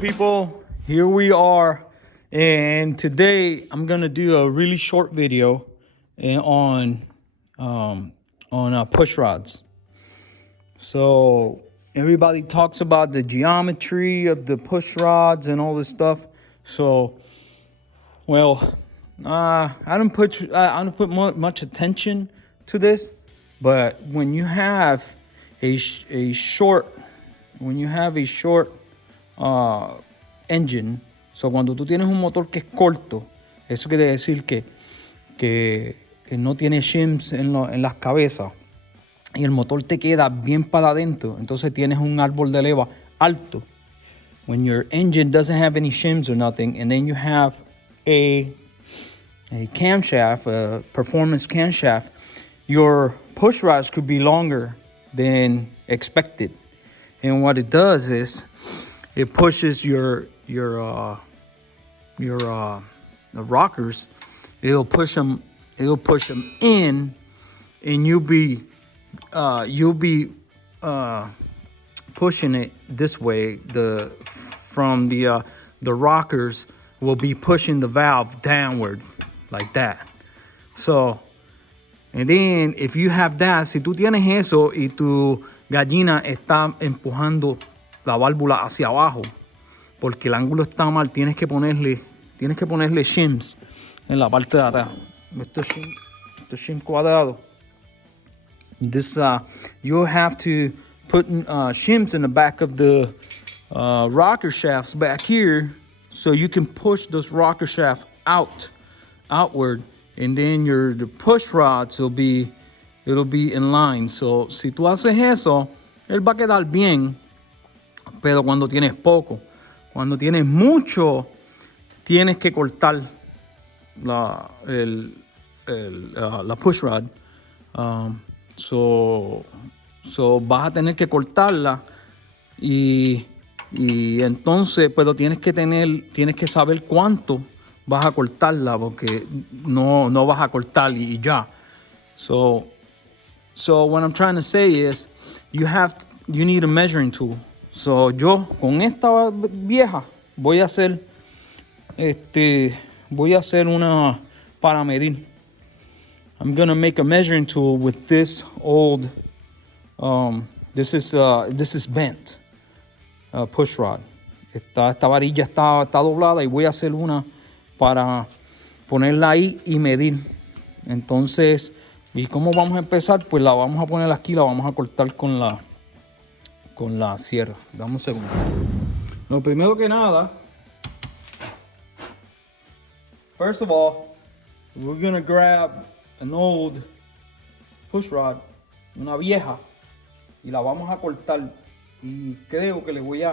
people, here we are, and today I'm gonna do a really short video on push rods. So everybody talks about the geometry of the push rods and all this stuff. So, well, I don't put much attention to this, but when you have a short engine, so cuando tú tienes un motor que es corto, eso quiere decir que no tiene shims en las cabezas y el motor te queda bien para adentro, entonces tienes un árbol de leva alto. When your engine doesn't have any shims or nothing, and then you have a camshaft, a performance camshaft, your push rods could be longer than expected. And what it does is it pushes the rockers. It'll push them in, and you'll be pushing it this way. The rockers will be pushing the valve downward like that. So, and then if you have that, si tú tienes eso y tu gallina está empujando la válvula hacia abajo porque el ángulo está mal, tienes que ponerle shims en la parte de atrás. Estos shims cuadrados. This you'll have to put shims in the back of the rocker shafts back here, so you can push this rocker shaft outward, and then the push rods it'll be in line. So si tú haces eso, él va a quedar bien, pero cuando tienes poco, cuando tienes mucho, tienes que cortar la push rod. So vas a tener que cortarla y entonces, pero tienes que saber cuánto vas a cortarla, porque no vas a cortar y ya. So what I'm trying to say is you need a measuring tool. So yo con esta vieja voy a hacer una para medir. I'm gonna make a measuring tool with this old this is bent push rod. Esta varilla está doblada y voy a hacer una para ponerla ahí y medir. Entonces, ¿y cómo vamos a empezar? Pues la vamos a poner aquí, la vamos a cortar con la sierra. Dame un segundo. Lo primero que nada, first of all, we're gonna grab an old push rod, una vieja, y la vamos a cortar. Y creo que voy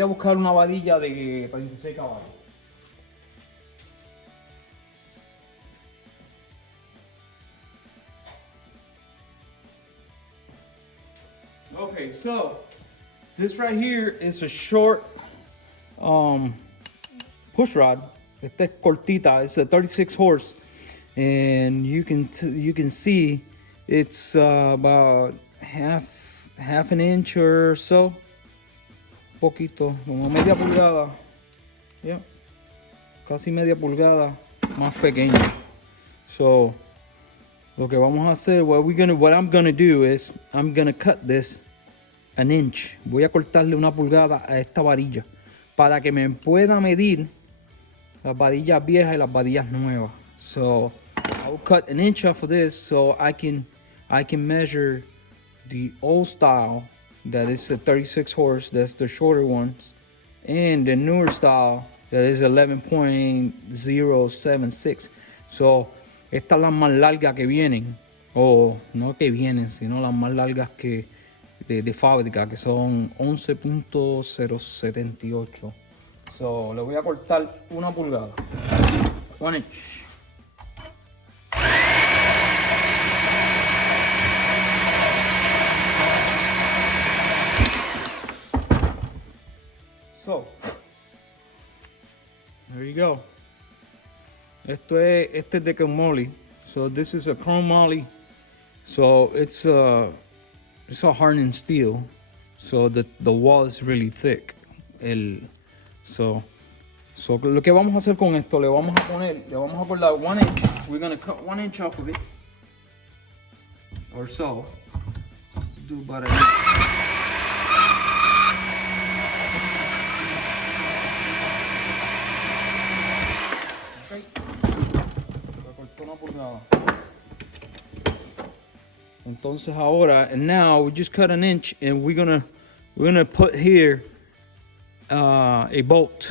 a buscar una varilla de 36 caballos. Okay, so this right here is a short push rod. Esta es cortita. It's a 36 horse, and you can see it's about half an inch or so, poquito, como media pulgada. Yeah, casi media pulgada más pequeña. So lo que vamos a hacer, what I'm gonna do is I'm gonna cut this an inch. Voy a cortarle una pulgada a esta varilla para que me pueda medir las varillas viejas y las varillas nuevas. So I'll cut an inch off of this so I can measure the old style, that is a 36 horse, that's the shorter ones, and the newer style, that is 11.076. So estas las más largas que vienen, o no que vienen, sino las más largas que de fábrica, que son 11.078. So le voy a cortar una pulgada, 1 inch. So there you go. Este es de chromoly. So this is a chromoly. So it's a hardened steel. So the wall is really thick. So lo que vamos a hacer con esto, le vamos a cortar 1 inch. We're gonna cut 1 inch off of it, or so. Do about an inch. Okay. La cortó 1 pulgada. Entonces ahora, and now we just cut 1 inch, and we're gonna put here a bolt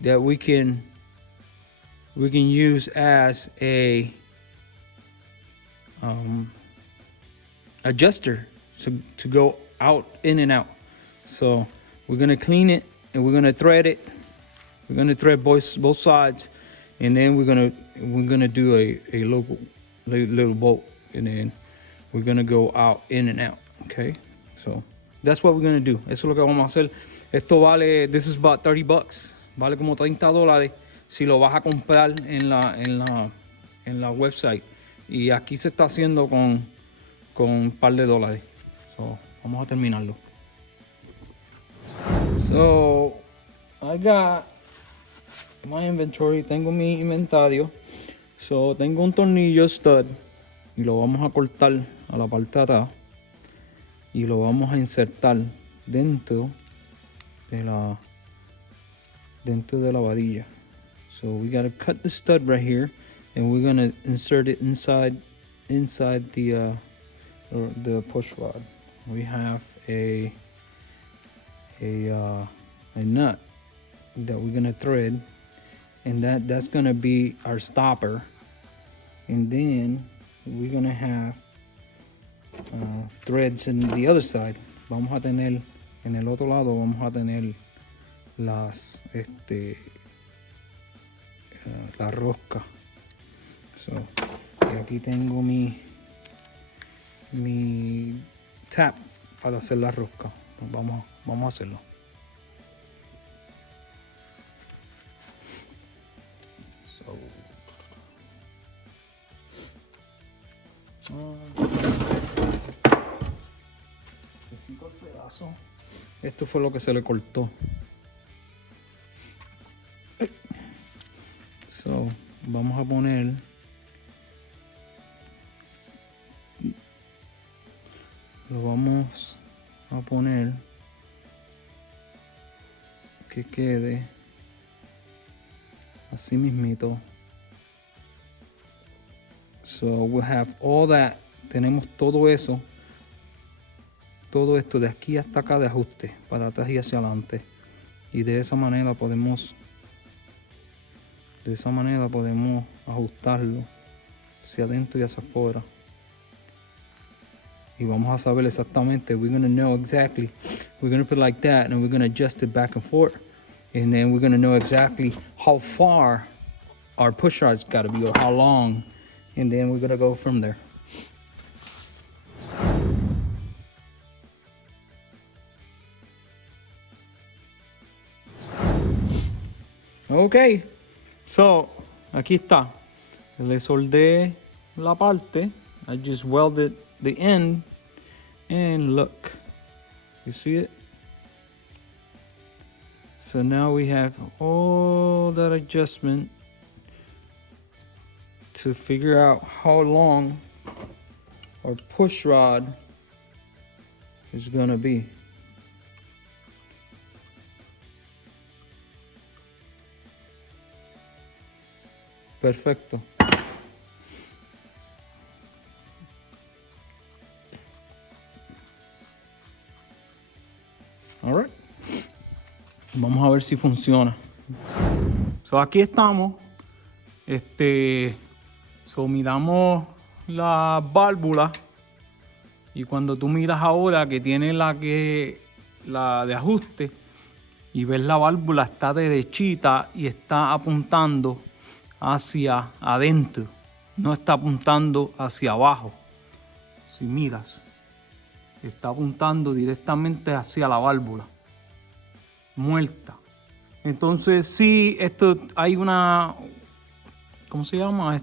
that we can use as a adjuster to go out, in and out. So we're gonna clean it and we're gonna thread it. We're gonna thread both sides, and then we're gonna do a little bolt, and then we're gonna go out, in and out. Okay, so that's what we're gonna do. Eso es lo que vamos a hacer. Esto vale, this is about $30. Vale como $30 si lo vas a comprar en la website. Y aquí se está haciendo con un par de dólares. So, vamos a terminarlo. So, I got my inventory. Tengo mi inventario. So, tengo un tornillo stud y lo vamos a cortar a la parte de atrás y lo vamos a insertar dentro de la varilla. So we gotta cut the stud right here, and we're gonna insert it inside the push rod. We have a nut that we're gonna thread, and that's gonna be our stopper. And then we're gonna have threads in the other side. Vamos a tener en el otro lado, vamos a tener las la rosca. So, y aquí tengo mi tap para hacer la rosca. Vamos a hacerlo. So, esto fue lo que se le cortó. So, vamos a poner que quede así mismito. So we'll have all that. Tenemos todo eso, todo esto de aquí hasta acá de ajuste, para atrás y hacia adelante. Y de esa manera podemos ajustarlo hacia adentro y hacia afuera. Y vamos a saber exactamente. We're going to know exactly. We're going to put it like that, and we're going to adjust it back and forth. And then we're going to know exactly how far our push rod's got to be, or how long. And then we're going to go from there. Okay. So, aquí está. Le soldé la parte. I just welded the end. And look. You see it? So now we have all that adjustment to figure out how long our push rod is gonna be. Perfecto. All right. Vamos a ver si funciona. So, aquí estamos. So, miramos la válvula. Y cuando tú miras ahora que tiene la de ajuste y ves la válvula está derechita y está apuntando hacia adentro, no está apuntando hacia abajo. Si miras, está apuntando directamente hacia la válvula muerta. Entonces sí, esto hay una, ¿cómo se llama?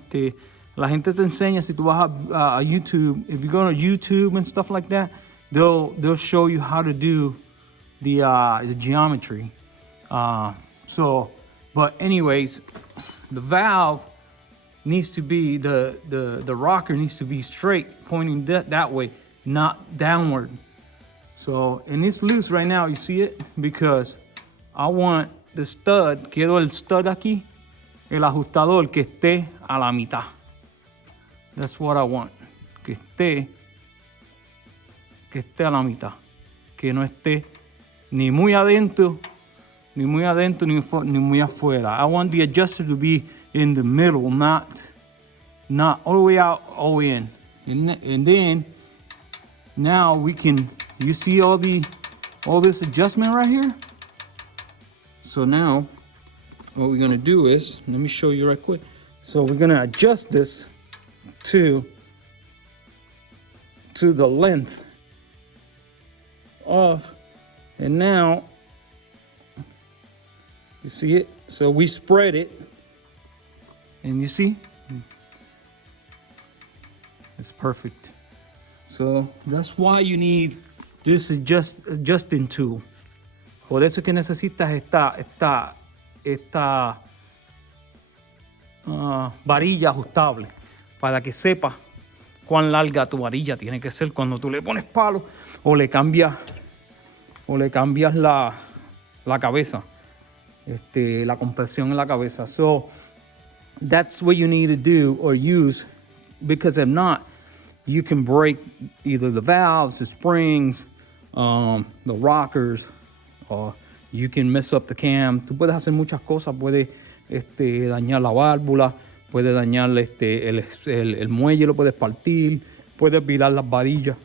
La gente te enseña, si tú vas a YouTube, if you go to YouTube and stuff like that, they'll show you how to do the geometry But anyways, the valve needs to be, the rocker needs to be straight, pointing that way, not downward. So, and it's loose right now, you see it? Because I want the stud, quiero el stud aquí, el ajustador que esté a la mitad. That's what I want. Que esté a la mitad. Que no esté ni muy adentro, ni muy muy afuera. I want the adjuster to be in the middle, not all the way out, all the way in. And then now we can, you see all this adjustment right here? So now what we're gonna do is, let me show you right quick. So we're gonna adjust this to the length of, and now you see it? So we spread it, and you see? It's perfect. So that's why you need this adjusting tool. Por eso es que necesitas esta varilla ajustable, para que sepas cuán larga tu varilla tiene que ser cuando tú le pones palo o le cambias la cabeza, la compresión en la cabeza. So that's what you need to do or use, because if not, you can break either the valves, the springs, the rockers, or you can mess up the cam. Tú puedes hacer muchas cosas, puedes dañar la válvula, puedes dañar el muelle, lo puedes partir, puedes virar las varillas.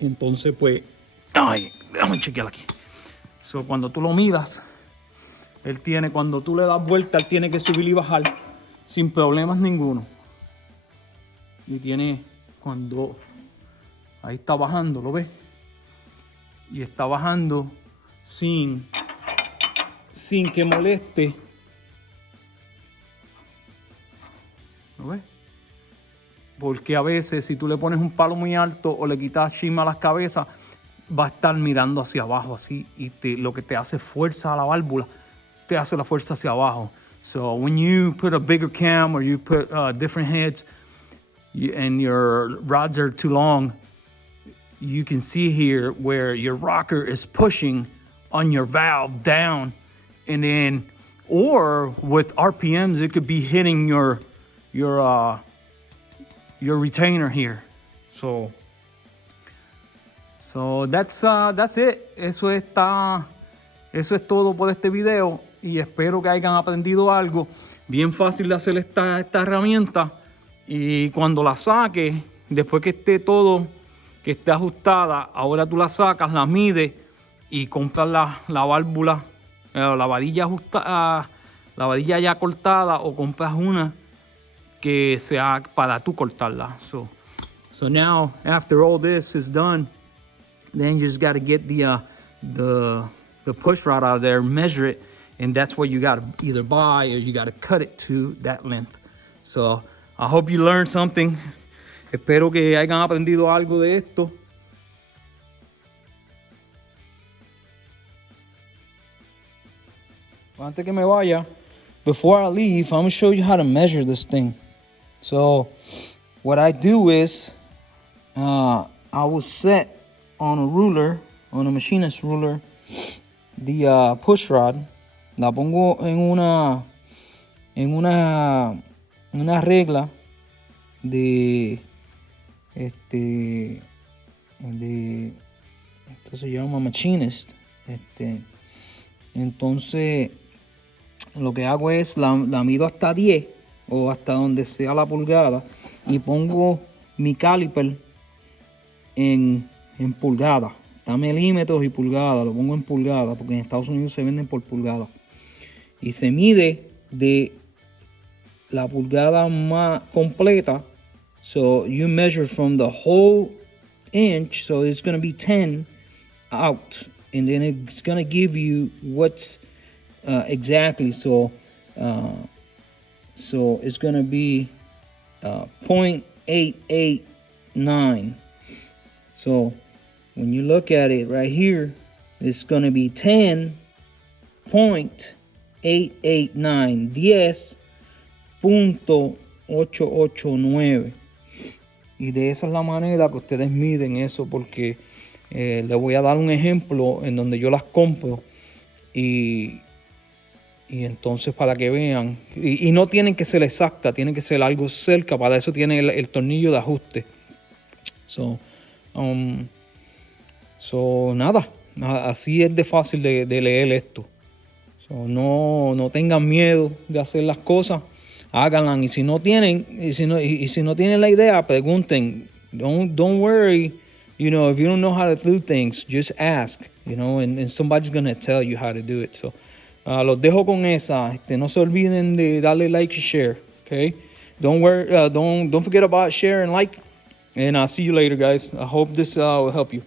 Entonces, pues, déjame chequear aquí. So, cuando tú lo midas, cuando tú le das vuelta, él tiene que subir y bajar sin problemas ninguno. Y tiene, ahí está bajando, ¿lo ves? Y está bajando sin que moleste. ¿Lo ves? Porque a veces si tú le pones un palo muy alto o le quitas chisma a las cabezas, va a estar mirando hacia abajo así, y lo que te hace fuerza a la válvula, te hace la fuerza hacia abajo. So when you put a bigger cam or you put different heads and your rods are too long, you can see here where your rocker is pushing on your valve down, and then, or with RPMs, it could be hitting your retainer here. So that's it. Eso es todo por este video, y espero que hayan aprendido algo. Bien fácil de hacer esta herramienta, y cuando la saques, después que esté todo, que esté ajustada, ahora tú la sacas, la mides y compras la válvula, la varilla ajustada, la varilla ya cortada, o compras una que sea para tú cortarla. So now, after all this is done, then you just got to get the push rod out of there, measure it, and that's what you got to either buy or you got to cut it to that length. So I hope you learned something. Espero que hayan aprendido algo de esto. Antes que me vaya, before I leave, I'm going to show you how to measure this thing. So what I do is I will set on a ruler, on a machinist ruler, the push rod. La pongo en una regla de esto se llama machinist. Entonces lo que hago es la mido hasta 10 o hasta donde sea la pulgada, y pongo mi caliper en pulgada. Está milímetros y pulgadas, lo pongo en pulgada porque en Estados Unidos se venden por pulgada, y se mide de la pulgada más completa. So you measure from the whole inch, so it's going to be 10 out, and then it's going to give you what's exactly. So it's going to be 0.889. So when you look at it right here, it's going to be 10 .889, 10.889. Y de esa es la manera que ustedes miden eso, porque les voy a dar un ejemplo en donde yo las compro y entonces para que vean, y no tienen que ser exacta, tienen que ser algo cerca, para eso tiene el tornillo de ajuste. Nada, así es de fácil de leer esto. No tengan miedo de hacer las cosas, háganlas. Y si no tienen, si no tienen la idea, pregunten. Don't worry. You know, if you don't know how to do things, just ask. You know, and somebody's gonna tell you how to do it. So, los dejo con esa. No se olviden de darle like y share. Okay. Don't worry. Don't forget about share and like. And I'll see you later, guys. I hope this will help you.